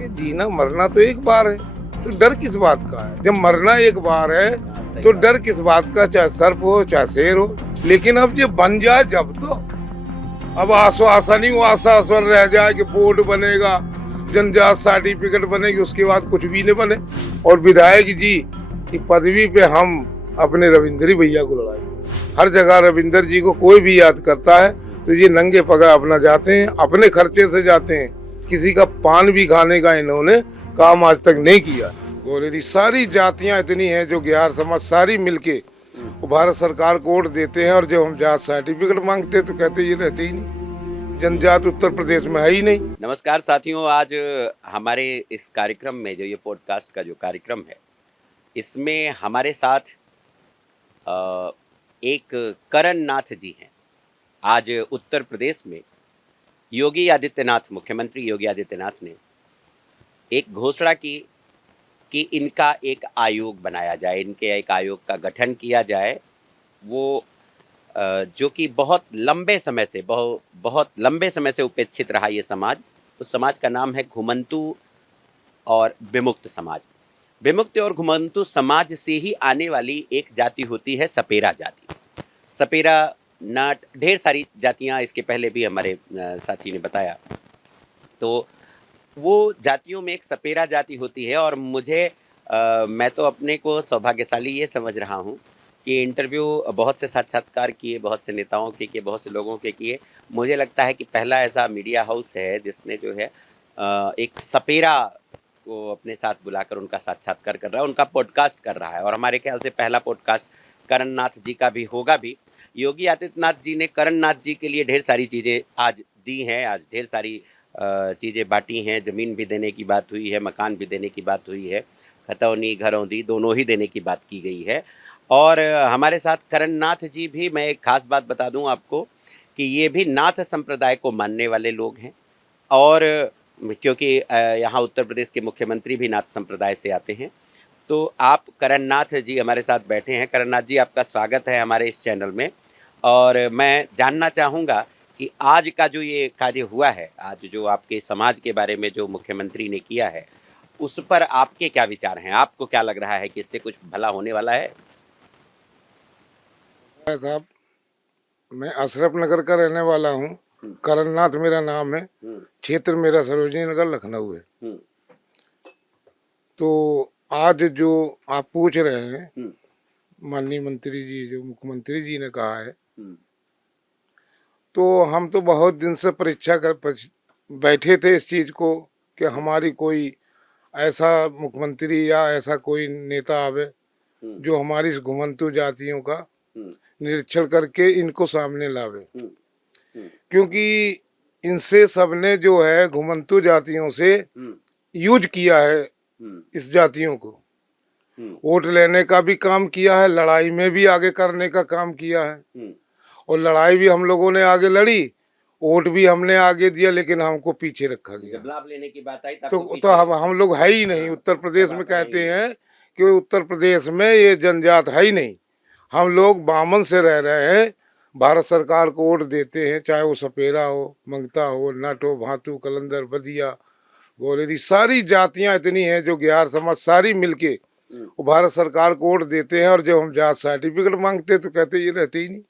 कि जीना मरना तो एक बार है, तो डर किस बात का है? जब मरना एक बार है तो डर किस बात का, चाहे सर्प हो चाहे शेर हो। लेकिन अब ये बन जाए जब, तो अब आश्वासन ही आश्वासन रह जाए कि बोर्ड बनेगा, जनजात सर्टिफिकेट बनेगी, उसके बाद कुछ भी नहीं बने। और विधायक जी की पदवी पे हम अपने रविंद्र भैया को लड़ाएंगे। हर जगह रविंद्र जी को कोई भी याद करता है तो ये नंगे पगा अपना जाते हैं, अपने खर्चे से जाते हैं। किसी का पान भी खाने का इन्होंने काम आज तक नहीं किया। बोले सारी जातियां इतनी हैं जो ग्यार समाज सारी मिलके भारत सरकार को वोट देते हैं, और जब हम जात सर्टिफिकेट मांगते हैं तो कहते ये रहते ही नहीं, जनजात उत्तर प्रदेश में है ही नहीं। नमस्कार साथियों, आज हमारे इस कार्यक्रम में जो ये पॉडकास्ट का जो कार्यक्रम है, इसमें हमारे साथ एक करण नाथ जी हैं। आज उत्तर प्रदेश में योगी आदित्यनाथ, मुख्यमंत्री योगी आदित्यनाथ ने एक घोषणा की कि इनका एक आयोग बनाया जाए, इनके एक आयोग का गठन किया जाए। वो जो कि बहुत लंबे समय से उपेक्षित रहा ये समाज। उस समाज का नाम है घुमंतू और विमुक्त समाज। विमुक्त और घुमंतू समाज से ही आने वाली एक जाति होती है सपेरा जाति। सपेरा, नाट, ढेर सारी जातियां इसके पहले भी हमारे साथी ने बताया। तो वो जातियों में एक सपेरा जाति होती है। और मैं तो अपने को सौभाग्यशाली ये समझ रहा हूँ कि इंटरव्यू बहुत से साक्षात्कार किए, बहुत से नेताओं के किए, बहुत से लोगों के किए। मुझे लगता है कि पहला ऐसा मीडिया हाउस है जिसने जो है एक सपेरा को अपने साथ बुलाकर उनका साक्षात्कार कर रहा है, उनका पॉडकास्ट कर रहा है। और हमारे ख्याल से पहला पॉडकास्ट करण नाथ जी का भी होगा भी। योगी आदित्यनाथ जी ने करण नाथ जी के लिए ढेर सारी चीज़ें आज दी हैं, आज ढेर सारी चीज़ें बांटी हैं। ज़मीन भी देने की बात हुई है, मकान भी देने की बात हुई है, खतौनी घरौंदी दोनों ही देने की बात की गई है। और हमारे साथ करण नाथ जी भी, मैं एक खास बात बता दूं आपको कि ये भी नाथ संप्रदाय को मानने वाले लोग हैं। और क्योंकि यहाँ उत्तर प्रदेश के मुख्यमंत्री भी नाथ संप्रदाय से आते हैं। तो आप करण नाथ जी हमारे साथ बैठे हैं। करण नाथ जी, आपका स्वागत है हमारे इस चैनल में। और मैं जानना चाहूँगा कि आज का जो ये कार्य हुआ है, आज जो आपके समाज के बारे में जो मुख्यमंत्री ने किया है, उस पर आपके क्या विचार हैं? आपको क्या लग रहा है कि इससे कुछ भला होने वाला है? साहब, मैं अशरफ नगर का रहने वाला हूँ। करण नाथ मेरा नाम है। क्षेत्र मेरा सरोजनी नगर लखनऊ है। तो आज जो आप पूछ रहे हैं, माननीय मंत्री जी, जो मुख्यमंत्री जी ने कहा है, तो हम तो बहुत दिन से परीक्षा कर बैठे थे इस चीज को कि हमारी कोई ऐसा मुख्यमंत्री या ऐसा कोई नेता आवे जो हमारी इस घुमंतू जातियों का निरीक्षण करके इनको सामने लावे। क्योंकि इनसे सबने जो है घुमंतू जातियों से यूज किया है इस जातियों को। वोट लेने का भी काम किया है, लड़ाई में भी आगे करने का काम किया है। और लड़ाई भी हम लोगों ने आगे लड़ी, वोट भी हमने आगे दिया, लेकिन हमको पीछे रखा गया। जब लाभ लेने की बात आई तो हम लोग है ही नहीं। उत्तर प्रदेश में कहते हैं कि उत्तर प्रदेश में ये जनजात है ही नहीं। हम लोग बामन से रह रहे हैं, भारत सरकार को वोट देते हैं, चाहे वो सपेरा हो, मंगता हो, नट हो, भातू, कलंदर, बदिया, गोलेरी, सारी जातियां इतनी हैं जो ग्यार समाज सारी मिलके वो भारत सरकार को वोट देते हैं। और जब हम जात सर्टिफिकेट मांगते हैं तो कहते ये रहते ही नहीं,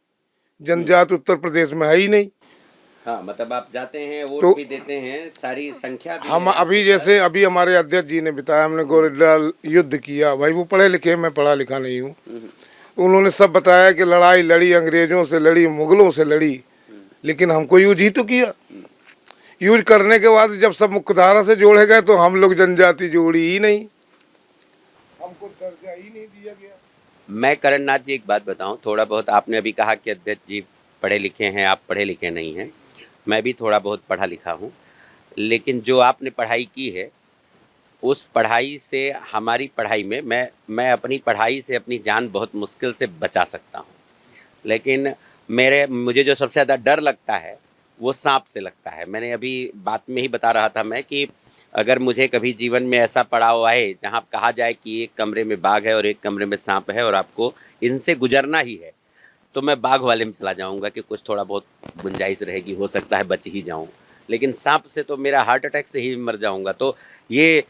जनजात उत्तर प्रदेश में है ही नहीं। हाँ, मतलब आप जाते हैं, वोट तो भी देते हैं, सारी संख्या भी हम है। अभी जैसे अभी हमारे अध्यक्ष जी ने बताया, हमने गोरिल्ला युद्ध किया। भाई वो पढ़े लिखे, मैं पढ़ा लिखा नहीं हूँ। उन्होंने सब बताया कि लड़ाई लड़ी, अंग्रेजों से लड़ी, मुगलों से लड़ी, लेकिन हमको यूज ही तो किया। यूज करने के बाद जब सब मुख्यधारा से जोड़े गए तो हम लोग जनजाति जोड़ी ही नहीं, हमको दर्जा ही नहीं दिया गया। मैं करण नाथ जी एक बात बताऊं, थोड़ा बहुत आपने अभी कहा कि अध्यक्ष जी पढ़े लिखे हैं, आप पढ़े लिखे नहीं हैं। मैं भी थोड़ा बहुत पढ़ा लिखा हूं, लेकिन जो आपने पढ़ाई की है उस पढ़ाई से, हमारी पढ़ाई में, मैं अपनी पढ़ाई से अपनी जान बहुत मुश्किल से बचा सकता हूं। लेकिन मुझे जो सबसे ज़्यादा डर लगता है वो सांप से लगता है। मैंने अभी बात में ही बता रहा था मैं कि अगर मुझे कभी जीवन में ऐसा पड़ाव आए जहाँ कहा जाए कि एक कमरे में बाघ है और एक कमरे में सांप है और आपको इनसे गुजरना ही है, तो मैं बाघ वाले में चला जाऊँगा कि कुछ थोड़ा बहुत गुंजाइश रहेगी, हो सकता है बच ही जाऊँ। लेकिन सांप से तो मेरा हार्ट अटैक से ही मर जाऊंगा। तो ये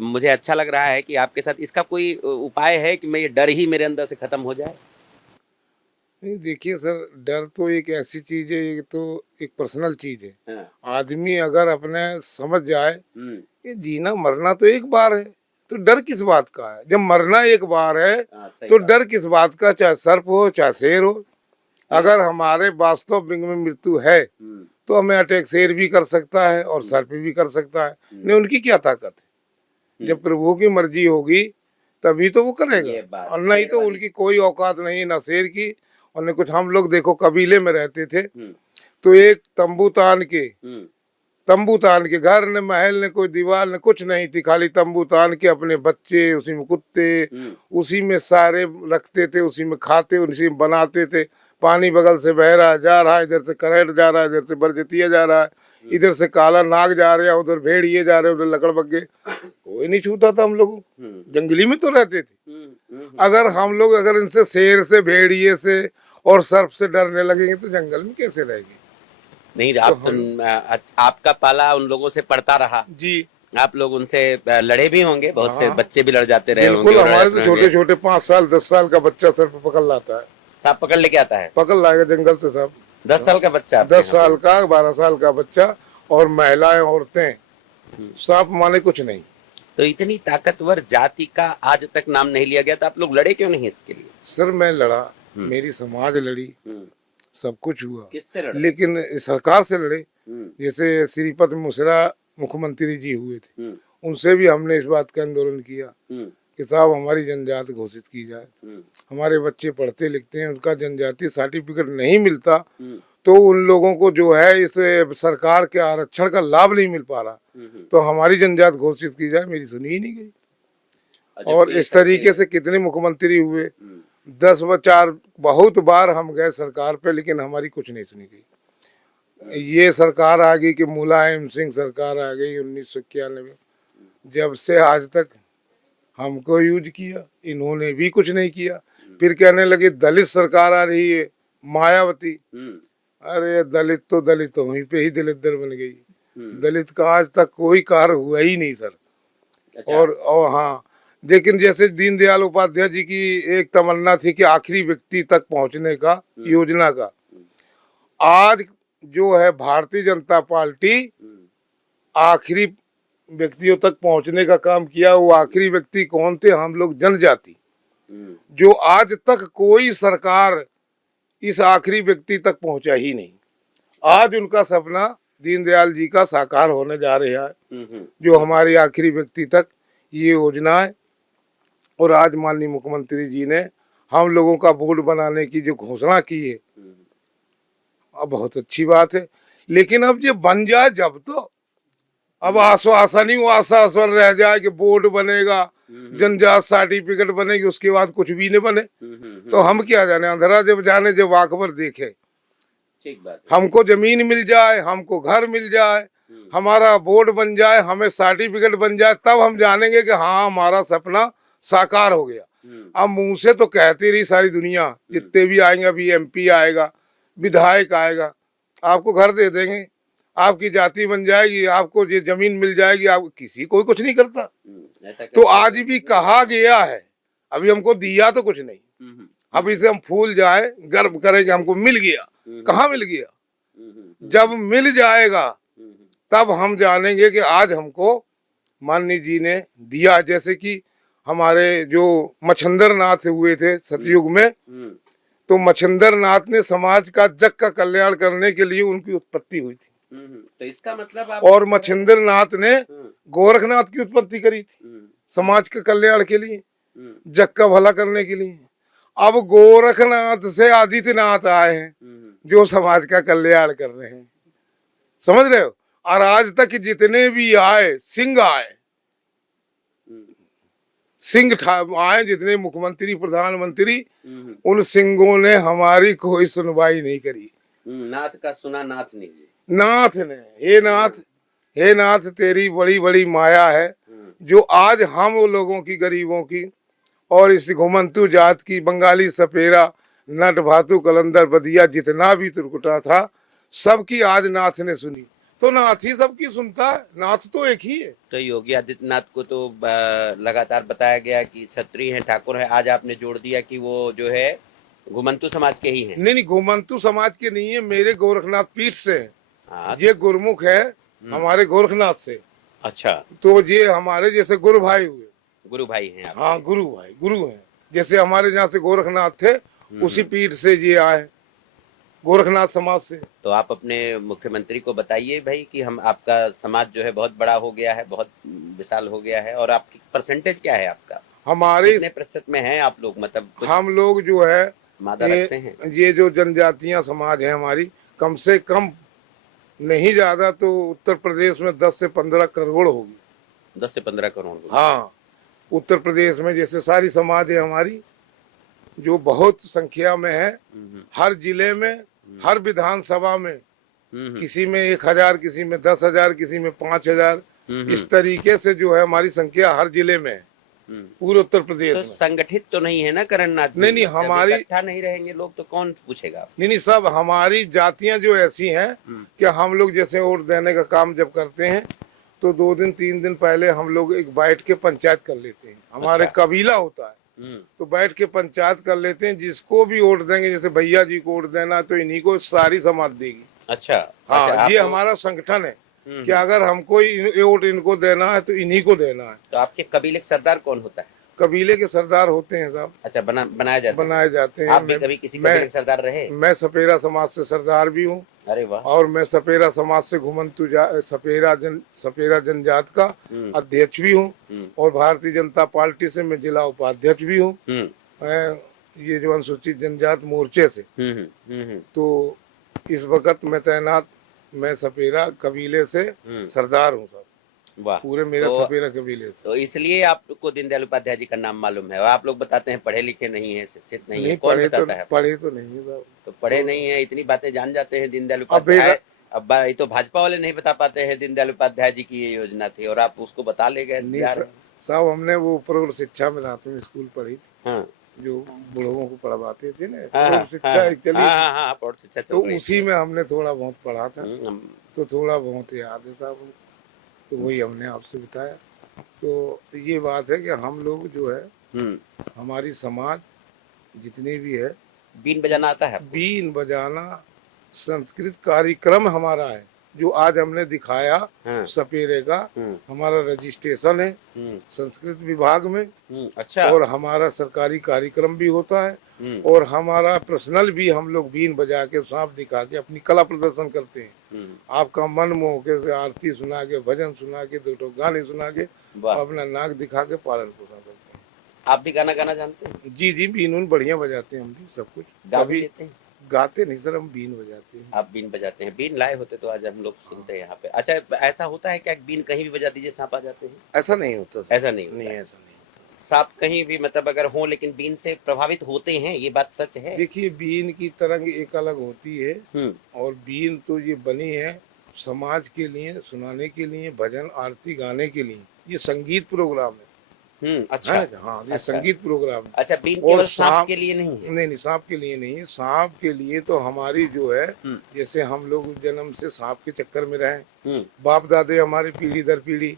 मुझे अच्छा लग रहा है कि आपके साथ इसका कोई उपाय है कि मैं ये डर ही मेरे अंदर से खत्म हो जाए। नहीं देखिए सर, डर तो एक ऐसी चीज है, ये तो एक पर्सनल चीज है। हाँ। आदमी अगर अपने समझ जाए हम्म। कि जीना मरना तो एक बार है, तो डर किस बात का है? जब मरना एक बार है हाँ, सही तो बात। डर किस बात का? चाहे सर्प हो चाहे शेर हो, अगर हमारे वास्तव में मृत्यु है तो हमें अटैक शेर भी कर सकता है और सर्प भी कर सकता है। नहीं, उनकी क्या ताकत है? जब प्रभु की मर्जी होगी तभी तो वो ये करेगा, बात और नहीं शेर तो वाली। उनकी कोई औकात नहीं, ना शेर की और न कुछ। हम लोग देखो कबीले में रहते थे, हम्म। तो एक तंबू तान के, हम्म। तंबू तान के, घर न महल न कोई दीवार न कुछ नहीं थी, खाली तंबू तान के अपने बच्चे उसी में, कुत्ते उसी में सारे रखते थे, उसी में खाते, उसी में बनाते थे। पानी बगल से बह रहा जा रहा है, इधर से करंट जा रहा है, इधर से बरजतिया जा रहा है, इधर से काला नाग जा रहा है, उधर भेड़िए जा रहे, उधर लकड़ बग्गे, कोई नहीं छूता था। हम लोग जंगली में तो रहते थे। अगर हम लोग अगर इनसे, शेर से, भेड़िए से और सर्प से डरने लगेंगे तो जंगल में कैसे रहेंगे? नहीं, आपका पाला उन लोगों से पड़ता रहा जी आप लोग उनसे लड़े भी होंगे, बहुत से हाँ। बच्चे भी लड़ जाते रहे बिल्कुल, होंगे। हमारे तो छोटे छोटे 5 साल 10 साल का बच्चा सर्प पकड़ लाता है, सांप पकड़ लेके आता है। पकड़ लाएगा जंगल से सब। 10 साल का बच्चा? 10 साल का, 12 साल का बच्चा, और महिलाएं औरतें, सांप माने कुछ नहीं। तो इतनी ताकतवर जाति का आज तक नाम नहीं लिया गया, तो आप लोग लड़े क्यों नहीं इसके लिए? सर मैं लड़ा, मेरी समाज लड़ी, सब कुछ हुआ, किससे लड़े? लेकिन सरकार से लड़े। जैसे श्रीपद मिश्रा मुख्यमंत्री जी हुए थे, उनसे भी हमने इस बात का आंदोलन किया कि साहब हमारी जनजाति घोषित की जाए। हमारे बच्चे पढ़ते लिखते हैं, उनका जनजाति सर्टिफिकेट नहीं मिलता, तो उन लोगों को जो है इस सरकार के आरक्षण का लाभ नहीं मिल पा रहा, तो हमारी जनजाति घोषित की जाए। मेरी सुनी ही नहीं गई। और इस तरीके से कितने मुख्यमंत्री हुए, 10 व 4 बहुत बार हम गए सरकार पे, लेकिन हमारी कुछ नहीं सुनी गई। ये सरकार आ गई कि मुलायम सिंह सरकार आ गई 1991, जब से आज तक हमको यूज किया, इन्होंने भी कुछ नहीं किया। फिर कहने लगे दलित सरकार आ रही है, मायावती। अरे दलित तो दलित वहीं पे ही दलित-दर बन गई। दलित का आज तक कोई कार्य हुआ ही नहीं सर। अच्छा। और हाँ, लेकिन जैसे दीनदयाल उपाध्याय जी की एक तमन्ना थी कि आखिरी व्यक्ति तक पहुंचने का, योजना का, आज जो है भारतीय जनता पार्टी आखिरी व्यक्तियों तक पहुंचने का काम किया। वो आखिरी व्यक्ति कौन थे? हम लोग जनजाति, जो आज तक कोई सरकार इस आखिरी व्यक्ति तक पहुंचा ही नहीं। आज उनका सपना दीनदयाल जी का साकार होने जा रहा है, जो हमारी आखिरी व्यक्ति तक ये योजना है। और आज माननीय मुख्यमंत्री जी ने हम लोगों का बोर्ड बनाने की जो घोषणा की है, अब बहुत अच्छी बात है। लेकिन अब ये बन जाए जब, तो अब आश्वासन ही आश्वासन रह जाए कि बोर्ड बनेगा, जनजाति सर्टिफिकेट बनेगी, उसके बाद कुछ भी नहीं बने, तो हम क्या जाने? अंधेरा जब जाने जब अकबर देखे। ठीक बात। हमको जमीन मिल जाए, हमको घर मिल जाए, हमारा बोर्ड बन जाए, हमें सर्टिफिकेट बन जाए, तब हम जानेंगे कि हाँ हमारा सपना साकार हो गया। अब मुंह से तो कहती रही सारी दुनिया, जितने भी आएंगे, अभी MP आएगा, विधायक आएगा, आपको घर दे देंगे, आपकी जाति बन जाएगी, आपको ये जमीन मिल जाएगी, आप किसी कोई कुछ नहीं करता। तो आज भी कहा गया है, अभी हमको दिया तो कुछ नहीं, अब इसे हम फूल जाए, गर्व करेंगे हमको मिल गया। कहाँ मिल गया? जब मिल जाएगा तब हम जानेंगे कि आज हमको माननीय जी ने दिया। जैसे कि हमारे जो मच्छिंद्र नाथ हुए थे सतयुग में, तो मच्छिंद्र नाथ ने समाज का जग का कल्याण करने के लिए उनकी उत्पत्ति हुई थी। तो इसका मतलब आप... और मच्छिंद्र नाथ ने गोरखनाथ की उत्पत्ति करी थी समाज के कल्याण के लिए, जग का भला करने के लिए। अब गोरखनाथ से आदित्यनाथ आए हैं, जो समाज का कल्याण कर रहे हैं, समझ रहे हो? और आज तक जितने भी आए, सिंह आए, सिंह आए, जितने मुख्यमंत्री प्रधानमंत्री, उन सिंहों ने हमारी कोई सुनवाई नहीं करी। नाथ का सुना नाथ नहीं। नाथ ने, हे नाथ तेरी बड़ी बड़ी माया है, जो आज हम लोगों की, गरीबों की और इस घुमंतु जात की, बंगाली सपेरा, नट भातु कलंदर बदिया, जितना भी त्रिकुटा था, सबकी आज नाथ ने सुनी। तो नाथ ही सबकी सुनता है, नाथ तो एक ही है। तो योगी आदित्यनाथ को तो लगातार बताया गया कि क्षत्रिय हैं, ठाकुर हैं। आज आपने जोड़ दिया कि वो जो है घुमंतु समाज के ही हैं। नहीं नहीं, घुमंतु समाज के नहीं है, मेरे गोरखनाथ पीठ से हैं। हाँ। ये गुरुमुख है हमारे गोरखनाथ से। अच्छा, तो ये हमारे जैसे गुरु भाई हुए। गुरु भाई हैं आप? हाँ, गुरु भाई, गुरु हैं। जैसे हमारे जहाँ से गोरखनाथ थे, उसी पीठ से ये आए, गोरखनाथ समाज से। तो आप अपने मुख्यमंत्री को बताइए भाई कि हम, आपका समाज जो है बहुत बड़ा हो गया है, बहुत विशाल हो गया है। और आपकी परसेंटेज क्या है आपका? हमारे कितने प्रतिशत में हैं आप लोग? मतलब कुछ हम लोग जो है मादा रखते हैं? ये जो जनजातियां समाज है हमारी, कम से कम नहीं ज्यादा तो उत्तर प्रदेश में 10 से 15 करोड़ होगी। 10 से 15 करोड़? हाँ, उत्तर प्रदेश में जैसे सारी समाज है हमारी, जो बहुत संख्या में है। हर जिले में, हर विधानसभा में, किसी में 1000, किसी में 10,000, किसी में 5,000, इस तरीके से जो है हमारी संख्या हर जिले में है, पूरे उत्तर प्रदेश तो में। संगठित तो नहीं है ना करननाथ जी? नहीं, जब हमारी इकट्ठा नहीं रहेंगे लोग तो कौन पूछेगा? नहीं, सब हमारी जातियां जो ऐसी हैं कि हम लोग जैसे वोट देने का काम जब करते हैं तो 2 दिन 3 दिन पहले हम लोग एक बैठ के पंचायत कर लेते हैं। हमारे अच्छा। कबीला होता है, तो बैठ के पंचायत कर लेते हैं। जिसको भी वोट देंगे, जैसे भैया जी को वोट देना तो इन्हीं को सारी समाज देगी। अच्छा। हाँ, अच्छा, ये आप हमारा संगठन है कि अगर हमको वोट इनको देना है तो इन्हीं को देना है। तो आपके कबीले के सरदार कौन होता है? कबीले के सरदार होते हैं साहब। अच्छा, बनाया जाता है? बनाए जाते हैं। आप भी कभी किसी कबीले के सरदार रहे? मैं सपेरा समाज से सरदार भी हूँ। अरे वाह। और मैं सपेरा समाज से घुमंतु सपेरा जनजात का अध्यक्ष भी हूँ। और भारतीय जनता पार्टी से मैं जिला उपाध्यक्ष भी हूँ, ये जो अनुसूचित जनजात मोर्चे से। तो इस वक्त मैं तैनात, मैं सपेरा कबीले से सरदार हूँ साहब। वाह। पूरे मेरे तो सपेरा कबीले से। तो इसलिए आपको दीनदयाल उपाध्याय जी का नाम मालूम है। और आप लोग बताते हैं पढ़े लिखे नहीं है, शिक्षित नहीं है। कौन बताता है? पढ़े तो नहीं है साहब। तो पढ़े नहीं है, इतनी बातें जान जाते हैं दीनदयाल उपाध्याय। अब ये तो भाजपा वाले नहीं बता पाते हैं दीनदयाल उपाध्याय जी की ये योजना थी, और आप उसको बता ले गए। साहब, हमने वो प्रौढ़ शिक्षा में रातों स्कूल पढ़ी थी। हाँ। जो बुढ़ों को पढ़वाते थे ना, हाँ, प्रौढ़ शिक्षा एक चली। हाँ, प्रौढ़ शिक्षा चल तो रही उसी में हमने थोड़ा बहुत पढ़ा था, थी। तो थोड़ा बहुत याद है साहब। तो वही हमने आपसे बताया। तो ये बात है कि हम लोग जो है, हमारी समाज जितनी भी है। बीन बजाना आता है? बीन बजाना संस्कृत कार्यक्रम हमारा है, जो आज हमने दिखाया। सपेरे का हमारा रजिस्ट्रेशन है संस्कृत विभाग में। अच्छा। और हमारा सरकारी कार्यक्रम भी होता है। और हमारा पर्सनल भी, हम लोग बीन बजा के, सांप दिखा के अपनी कला प्रदर्शन करते हैं। आपका मन मोह के आरती सुना के, भजन सुना के, 2 गाने सुना के, अपना नाक दिखा के पालन पोषण करते हैं। आप भी गाना गाना जानते हैं? जी जी, बीन बढ़िया बजाते हैं हम भी, सब कुछ। गा भी लेते हैं? गाते नहीं सर, हम बीन बजाते हैं। आप बीन बजाते हैं? बीन लाए होते तो आज हम लोग सुनते हैं यहाँ पे। अच्छा, ऐसा होता है क्या बीन कहीं भी बजा दीजिए सांप आ जाते हैं? ऐसा नहीं होता। ऐसा नहीं होता? नहीं, ऐसा नहीं होता। सांप कहीं भी मतलब अगर हो, लेकिन बीन से प्रभावित होते हैं, ये बात सच है? देखिए, बीन की तरंग एक अलग होती है। और बीन तो ये बनी है समाज के लिए, सुनाने के लिए, भजन आरती गाने के लिए। ये संगीत प्रोग्राम है। अच्छा। हाँ, ये संगीत प्रोग्राम है। अच्छा, बीन केवल सांप के लिए नहीं है? नहीं, सांप के लिए नहीं है। सांप के लिए तो हमारी जो है, जैसे हम लोग जन्म से सांप के चक्कर में रहे, बाप दादे हमारे पीढ़ी दर पीढ़ी,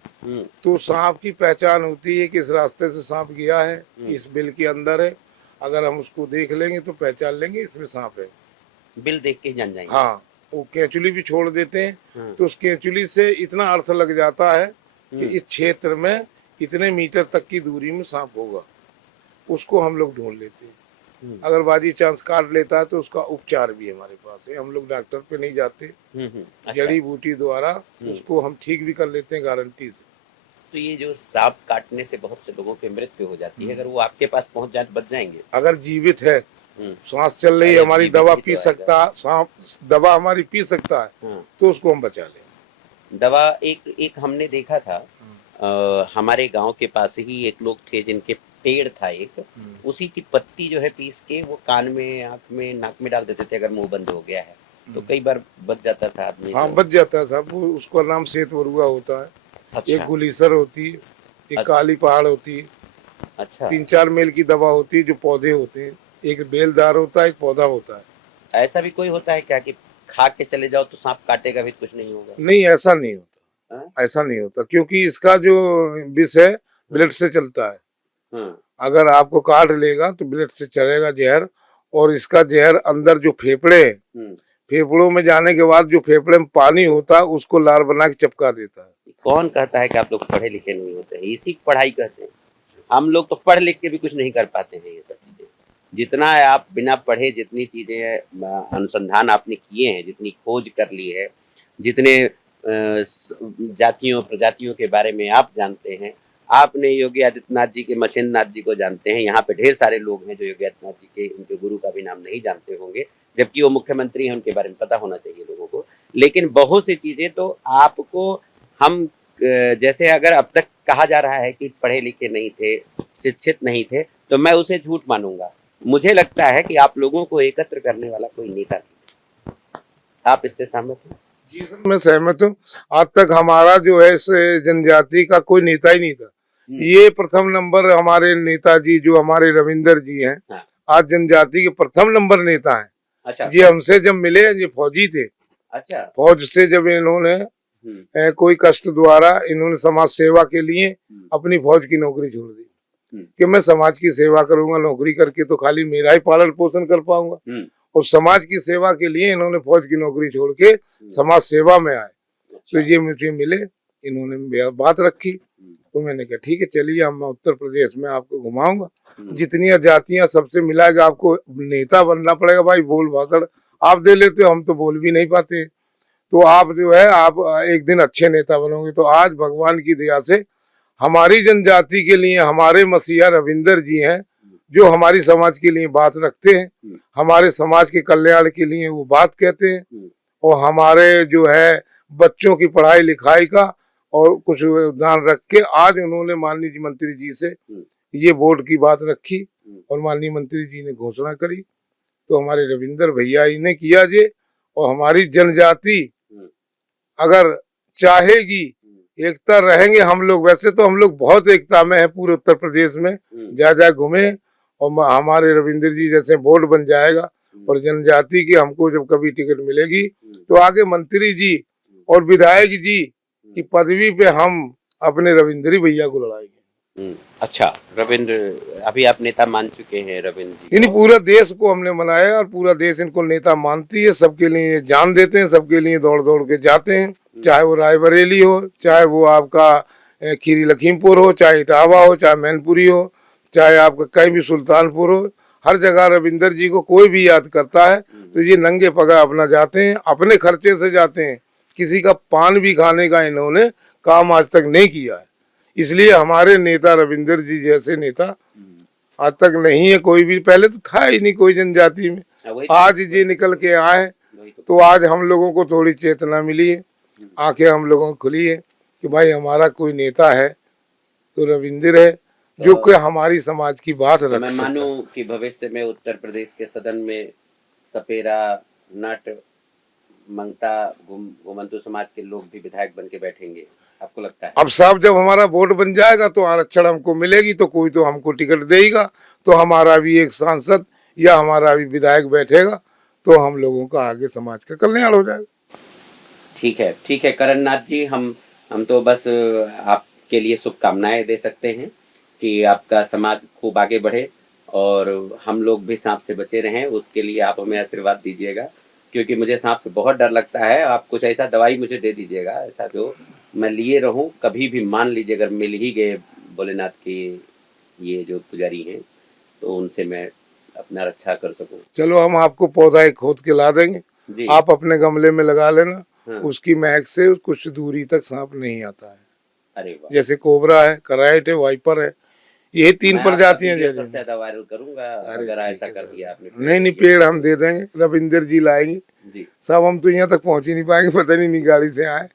तो सांप की पहचान होती है कि इस रास्ते से सांप गया है, इस बिल के अंदर है। अगर हम उसको देख लेंगे तो पहचान लेंगे इसमें सांप है। बिल देख के जान जाएंगे? हाँ, वो केंचुली भी छोड़ देते हैं, तो उस केंचुली से इतना अर्थ लग जाता है कि इस क्षेत्र में इतने मीटर तक की दूरी में सांप होगा। उसको हम लोग ढूंढ लेते हैं। अगर बाजी चांस काट लेता है तो उसका उपचार भी हमारे पास है। हम लोग डॉक्टर पे नहीं जाते, अच्छा। जड़ी बूटी द्वारा उसको हम ठीक भी कर लेते हैं गारंटी से। तो ये जो सांप काटने से बहुत से लोगों की मृत्यु हो जाती है, अगर वो आपके पास पहुंच जाए बच जाएंगे? अगर जीवित है, सांस चल रही है, हमारी दवा पी सकता है, सांप दवा हमारी पी सकता है, तो उसको हम बचा लें। दवा एक हमने देखा था, हमारे गांव के पास ही एक लोग थे जिनके पेड़ था एक, उसी की पत्ती जो है पीस के वो कान में, आंख में, नाक में डाल देते थे अगर मुंह बंद हो गया है तो। कई बार बच जाता था आदमी। हाँ, बच जाता था। वो उसका नाम सेत वरुआ होता है। अच्छा। एक गुलीसर होती है, एक काली पहाड़ होती है। अच्छा। 3-4 मेल की दवा होती है, जो पौधे होते हैं। एक बेलदार होता है, एक पौधा होता है। ऐसा भी कोई होता है क्या कि खा के चले जाओ तो सांप काटेगा भी, कुछ नहीं होगा? नहीं, ऐसा नहीं होता। हाँ? ऐसा नहीं होता, क्योंकि इसका जो विष है ब्लड से चलता है। हाँ। अगर आपको काट लेगा तो ब्लड से चलेगा जहर, और इसका जहर अंदर जो फेफड़े हैं, हम्म। फेफड़ों में जाने के बाद जो फेफड़े में पानी होता है उसको लार बना के चिपका देता है। कौन कहता है कि आप लोग पढ़े लिखे नहीं होते हैं? इसी को पढ़ाई कहते हैं। हम लोग तो पढ़ लिख के भी कुछ नहीं कर पाते हैं ये सब चीजें। जितना है आप बिना पढ़े, जितनी चीजें अनुसंधान आपने किए हैं, जितनी खोज कर ली है, जितने जातियों प्रजातियों के बारे में आप जानते हैं, आपने योगी आदित्यनाथ जी के, मछेंद्र नाथ जी को जानते हैं। यहाँ पे ढेर सारे लोग हैं जो योगी आदित्यनाथ जी के, उनके गुरु का भी नाम नहीं जानते होंगे, जबकि वो मुख्यमंत्री हैं, उनके बारे में पता होना चाहिए लोगों को। लेकिन बहुत सी चीजें तो आपको हम जैसे अगर अब तक कहा जा रहा है कि पढ़े लिखे नहीं थे, शिक्षित नहीं थे, तो मैं उसे झूठ मानूंगा। मुझे लगता है कि आप लोगों को एकत्र करने वाला कोई नेता नहीं। आप इससे सहमत हैं? जी सर, मैं सहमत हूँ। आज तक हमारा जो है इस जनजाति का कोई नेता ही नहीं था। ये प्रथम नंबर हमारे नेताजी जो हमारे रविंदर जी हैं, हाँ। आज जनजाति के प्रथम नंबर नेता हैं। अच्छा। ये हमसे जब मिले, ये फौजी थे। अच्छा। फौज से जब इन्होंने कोई कष्ट द्वारा इन्होंने समाज सेवा के लिए अपनी फौज की नौकरी छोड़ दी कि मैं समाज की सेवा करूंगा, नौकरी करके तो खाली मेरा ही पालन पोषण कर पाऊंगा। और समाज की सेवा के लिए इन्होंने फौज की नौकरी छोड़ के समाज सेवा में आए। तो ये मुझे मिले, इन्होंने बात रखी, तो मैंने कहा ठीक है चलिए, हम उत्तर प्रदेश में आपको घुमाऊंगा, जितनी जातियां सबसे मिलाएगा, आपको नेता बनना पड़ेगा। भाई बोल भाषण आप दे लेते हो, हम तो बोल भी नहीं पाते, तो आप जो है आप एक दिन अच्छे नेता बनोगे। तो आज भगवान की दया से हमारी जनजाति के लिए हमारे मसीहा रविंदर जी हैं, जो हमारी समाज के लिए बात रखते हैं, हमारे समाज के कल्याण के लिए वो बात कहते हैं, और हमारे जो है बच्चों की पढ़ाई लिखाई का और कुछ ध्यान रख के आज उन्होंने माननीय मंत्री जी से ये बोर्ड की बात रखी, और माननीय मंत्री जी ने घोषणा करी। तो हमारे रविंदर भैया ही ने किया जे, और हमारी जनजाति अगर चाहेगी, एकता रहेंगे हम लोग। वैसे तो हम लोग बहुत एकता में है पूरे उत्तर प्रदेश में, जा घूमे, और हमारे रविंदर जी जैसे बोर्ड बन जाएगा और जनजाति की हमको जब कभी टिकट मिलेगी तो आगे मंत्री जी और विधायक जी की पदवी पे हम अपने रविंदर भैया को लड़ाएंगे। अच्छा, रविंद्र अभी आप नेता मान चुके हैं रविंद्र जी? यानी पूरा देश को हमने मनाया, और पूरा देश इनको नेता मानती है, सबके लिए जान देते हैं, सबके लिए दौड़ दौड़ के जाते हैं, चाहे वो रायबरेली हो, चाहे वो आपका खीरी लखीमपुर हो, चाहे इटावा हो, चाहे मैनपुरी हो, चाहे आपका कहीं भी सुल्तानपुर हो, हर जगह रविंदर जी को कोई भी याद करता है तो ये नंगे पगा अपना जाते हैं, अपने खर्चे से जाते हैं। किसी का पान भी खाने का इन्होंने काम आज तक नहीं किया है। इसलिए हमारे नेता रविंदर जी जैसे नेता आज तक नहीं है कोई भी, पहले तो था ही नहीं कोई जनजाति में, आज ये निकल के आए तो आज हम लोगों को थोड़ी चेतना मिली है, आंखें हम लोगों को खुली है कि भाई हमारा कोई नेता है तो रविंदर है, जो कि हमारी समाज की बात रख सकता है। मैं मानूं कि भविष्य में उत्तर प्रदेश के सदन में सपेरा, नट, मंगता, घुमंतू समाज के लोग भी विधायक बन के बैठेंगे, आपको लगता है? अब साहब जब हमारा वोट बन जाएगा तो आरक्षण हमको मिलेगी, तो कोई तो हमको टिकट देगा, तो हमारा भी एक सांसद या हमारा भी विधायक बैठेगा, तो हम लोगों का आगे समाज का कल्याण हो जाएगा। ठीक है करणनाथ जी, हम तो बस आपके लिए शुभकामनाएं दे सकते हैं कि आपका समाज खूब आगे बढ़े और हम लोग भी सांप से बचे रहें, उसके लिए आप हमें आशीर्वाद दीजिएगा, क्योंकि मुझे सांप से बहुत डर लगता है। आप कुछ ऐसा दवाई मुझे दे दीजिएगा, ऐसा जो मैं लिए रहूं, कभी भी मान लीजिए अगर मिल ही गए भोलेनाथ के ये जो पुजारी हैं, तो उनसे मैं अपना रक्षा कर सकूं। चलो हम आपको पौधा एक खोद के ला देंगे, आप अपने गमले में लगा लेना। हाँ। उसकी महक से कुछ दूरी तक सांप नहीं आता है। अरे वाह। जैसे कोबरा है, कराइट है, वाइपर है, ये 3 प्रजातियां सबसे ज्यादा वायरल करूंगा अगर ऐसा कर दिया आपने। नहीं पेड़ हम दे देंगे, रविंदर जी लाएंगे जी। सब, हम तो यहाँ तक पहुंच ही नहीं पाएंगे, पता नहीं गाड़ी से आए,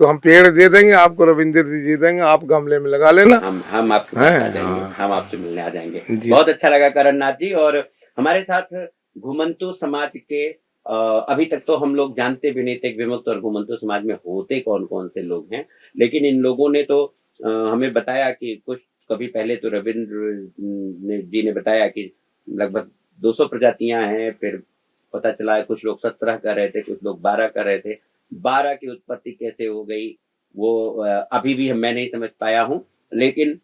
तो हम पेड़ दे देंगे आपको, रविंदर जी दे देंगे, आप गमले में लगा लेना। हम आपके पास आ जाएंगे, हम आपसे मिलने आ जाएंगे। बहुत अच्छा लगा करणनाथ जी। और हमारे साथ घुमंतू समाज के अभी तक तो हम लोग जानते भी नहीं थे विमुक्त और घुमंतू समाज में होते कौन कौन से लोग हैं, लेकिन इन लोगों ने तो हमें बताया कि कुछ कभी पहले तो रविंद्र जी ने बताया कि लगभग 200 प्रजातियां हैं, फिर पता चला है कुछ लोग 17 कह रहे थे, कुछ लोग 12 कह रहे थे। 12 की उत्पत्ति कैसे हो गई वो अभी भी मैं नहीं समझ पाया हूं, लेकिन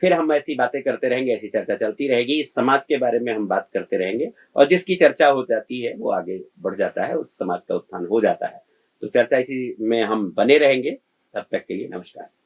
फिर हम ऐसी बातें करते रहेंगे, ऐसी चर्चा चलती रहेगी, इस समाज के बारे में हम बात करते रहेंगे और जिसकी चर्चा हो जाती है वो आगे बढ़ जाता है, उस समाज का उत्थान हो जाता है। तो चर्चा इसी में हम बने रहेंगे। तब तक के लिए नमस्कार।